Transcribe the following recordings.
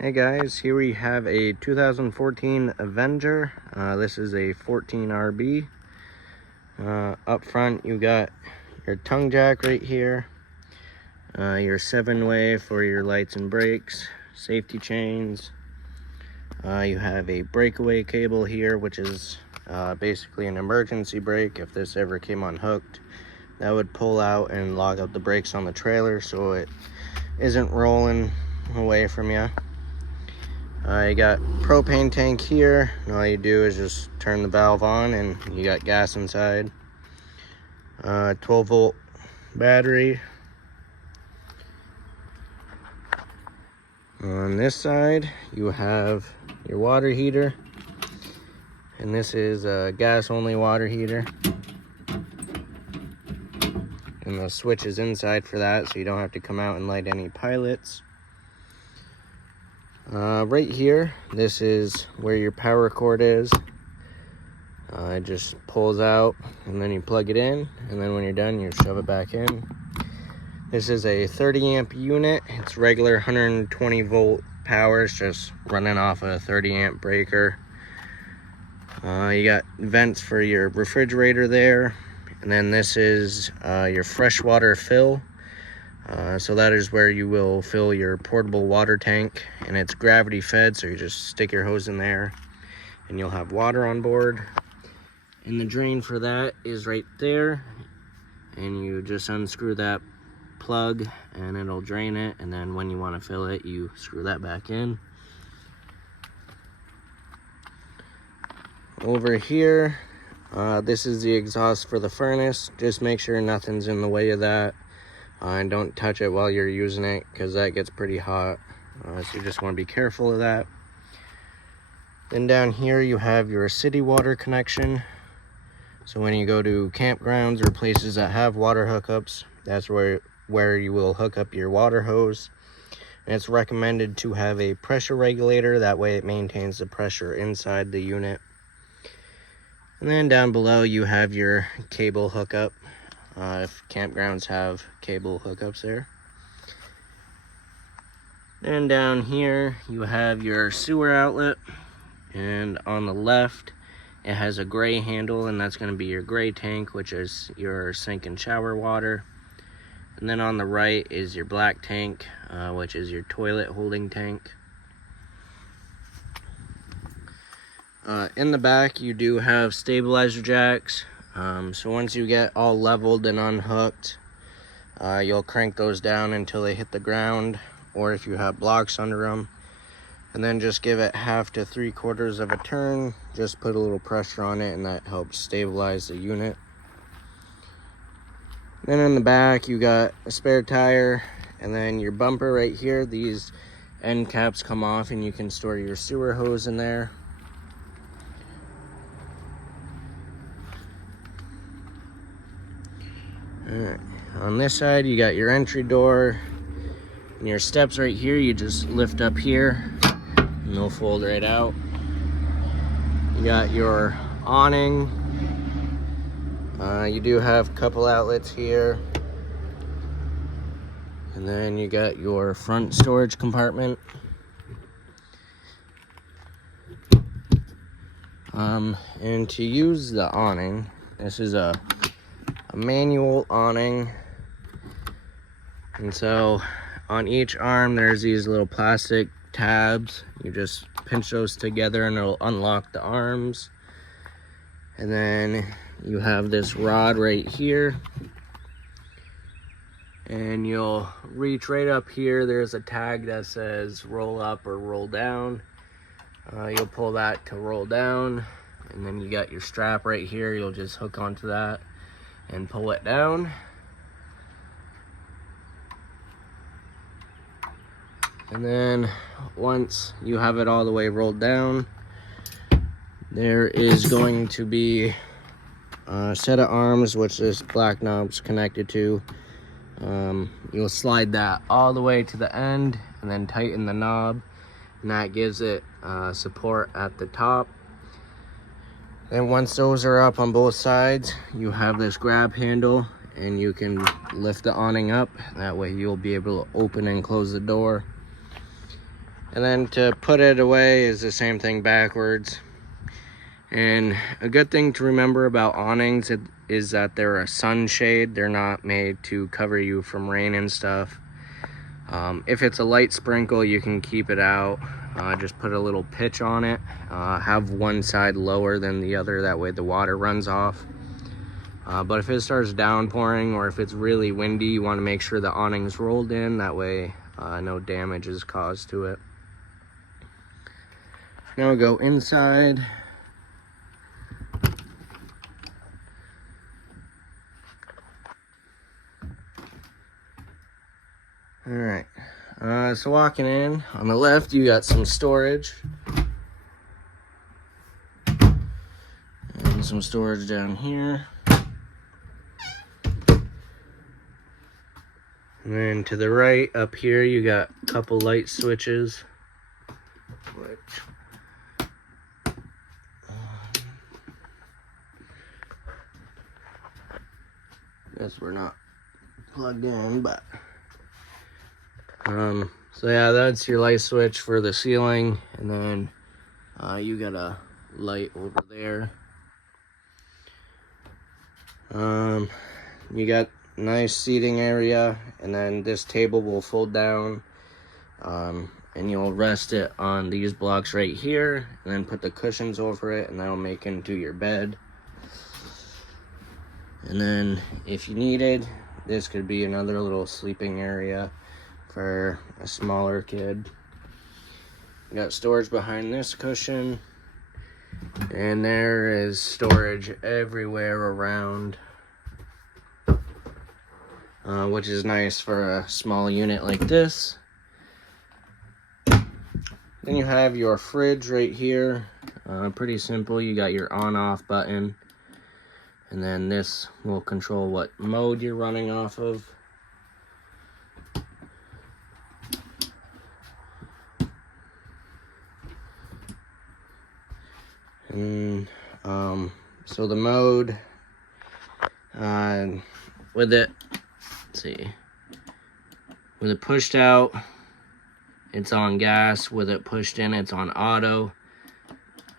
Hey guys, here we have a 2014 Avenger. This is a 14 RB. Up front you got your tongue jack right here, your 7-way for your lights and brakes, safety chains. You have a breakaway cable here, which is basically an emergency brake. If this ever came unhooked, that would pull out and lock up the brakes on the trailer so it isn't rolling away from you. You got propane tank here, and all you do is just turn the valve on and you got gas inside. 12-volt battery. On this side you have your water heater, and this is a gas only water heater, and the switch is inside for that, so you don't have to come out and light any pilots. Right here, this is where your power cord is. It just pulls out and then you plug it in, and then when you're done you shove it back in. This is a 30 amp unit. It's regular 120 volt power. It's just running off a 30 amp breaker. You got vents for your refrigerator there, and then this is your freshwater fill. So that is where you will fill your portable water tank, and it's gravity fed, so you just stick your hose in there and you'll have water on board. And the drain for that is right there, and you just unscrew that plug and it'll drain it, and then when you want to fill it you screw that back in. Over here, this is the exhaust for the furnace. Just make sure nothing's in the way of that. And don't touch it while you're using it, because that gets pretty hot. So you just want to be careful of that. Then down here you have your city water connection. So when you go to campgrounds or places that have water hookups, that's where you will hook up your water hose. And it's recommended to have a pressure regulator, that way it maintains the pressure inside the unit. And then down below you have your cable hookup. If campgrounds have cable hookups there. Then down here you have your sewer outlet, and on the left it has a gray handle, and that's going to be your gray tank, which is your sink and shower water. And then on the right is your black tank, which is your toilet holding tank. In the back you do have stabilizer jacks. So once you get all leveled and unhooked, you'll crank those down until they hit the ground, or if you have blocks under them, and then just give it 1/2 to 3/4 of a turn. Just put a little pressure on it, and that helps stabilize the unit. Then in the back you got a spare tire, and then your bumper right here. These end caps come off and you can store your sewer hose in there. Alright, on this side you got your entry door, and your steps right here. You just lift up here and they'll fold right out. You got your awning. You do have a couple outlets here, and then you got your front storage compartment. And to use the awning, this is a manual awning, and so on each arm there's these little plastic tabs. You just pinch those together and it'll unlock the arms. And then you have this rod right here, and you'll reach right up here. There's a tag that says roll up or roll down. You'll pull that to roll down, and then you got your strap right here. You'll just hook onto that and pull it down. And then once you have it all the way rolled down, there is going to be a set of arms which this black knob's connected to. You'll slide that all the way to the end and then tighten the knob, and that gives it support at the top. And once those are up on both sides, you have this grab handle, and you can lift the awning up. That way you'll be able to open and close the door. And then to put it away is the same thing backwards. And a good thing to remember about awnings is that they're a sunshade. They're not made to cover you from rain and stuff. If it's a light sprinkle, you can keep it out. Just put a little pitch on it. Have one side lower than the other, that way the water runs off. But if it starts downpouring or if it's really windy, you want to make sure the awning's rolled in. That way no damage is caused to it. Now we go inside. All right, so walking in, on the left you got some storage. And some storage down here. And then to the right, up here, you got a couple light switches. Guess we're not plugged in, but so yeah, that's your light switch for the ceiling, and then you got a light over there. You got nice seating area, and then this table will fold down, and you'll rest it on these blocks right here, and then put the cushions over it, and that'll make into your bed. And then if you needed, this could be another little sleeping area for a smaller kid. You got storage behind this cushion, and there is storage everywhere around, which is nice for a small unit like this. Then you have your fridge right here. Pretty simple. You got your on-off button, and then this will control what mode you're running off of. And so the mode, with it, let's see, with it pushed out, it's on gas. With it pushed in, it's on auto.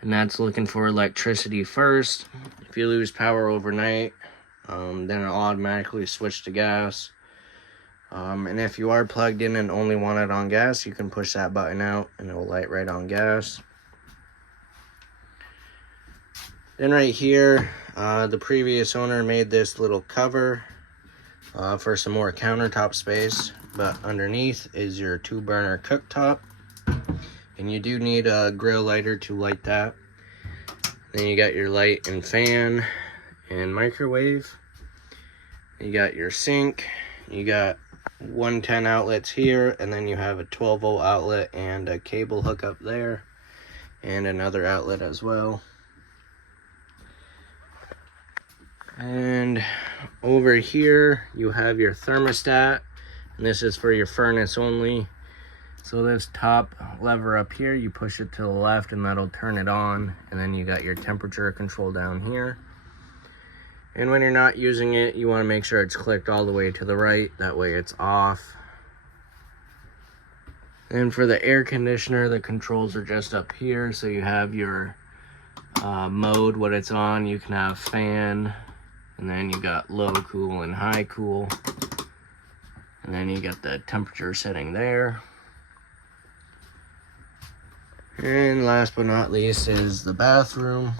And that's looking for electricity first. If you lose power overnight, then it'll automatically switch to gas. And if you are plugged in and only want it on gas, you can push that button out and it will light right on gas. Then right here, the previous owner made this little cover for some more countertop space, but underneath is your 2-burner cooktop, and you do need a grill lighter to light that. Then you got your light and fan and microwave. You got your sink. You got 110 outlets here, and then you have a 12-volt outlet and a cable hookup there, and another outlet as well. And over here you have your thermostat, and this is for your furnace only. So this top lever up here, you push it to the left and that'll turn it on, and then you got your temperature control down here. And when you're not using it, you want to make sure it's clicked all the way to the right, that way it's off. And for the air conditioner, the controls are just up here. So you have your mode, what it's on. You can have fan, and then you got low cool and high cool, and then you got the temperature setting there. And last but not least is the bathroom.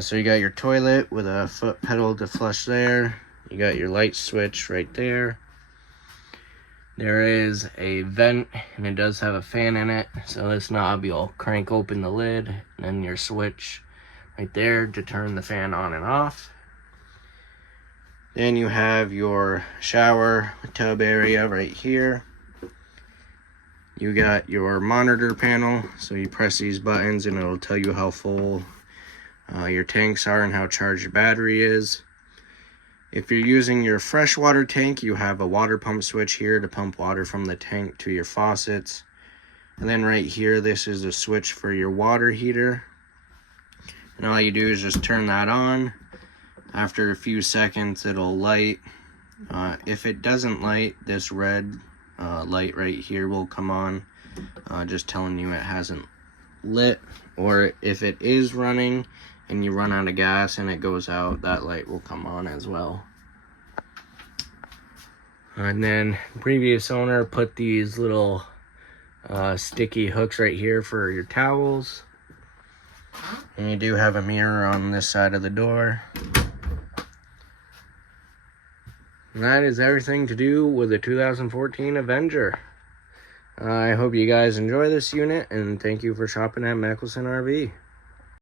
So you got your toilet with a foot pedal to flush there. You got your light switch right there. There is a vent, and it does have a fan in it. So this knob, you'll crank open the lid, and then your switch right there to turn the fan on and off. Then you have your shower tub area right here. You got your monitor panel, so you press these buttons and it'll tell you how full your tanks are and how charged your battery is. If you're using your freshwater tank, you have a water pump switch here to pump water from the tank to your faucets. And then right here, this is a switch for your water heater. And all you do is just turn that on. After a few seconds, it'll light. If it doesn't light, this red light right here will come on, just telling you it hasn't lit. Or if it is running and you run out of gas and it goes out, that light will come on as well. And then previous owner put these little sticky hooks right here for your towels. And you do have a mirror on this side of the door. And that is everything to do with the 2014 Avenger. I hope you guys enjoy this unit, and thank you for shopping at Mickelson RV.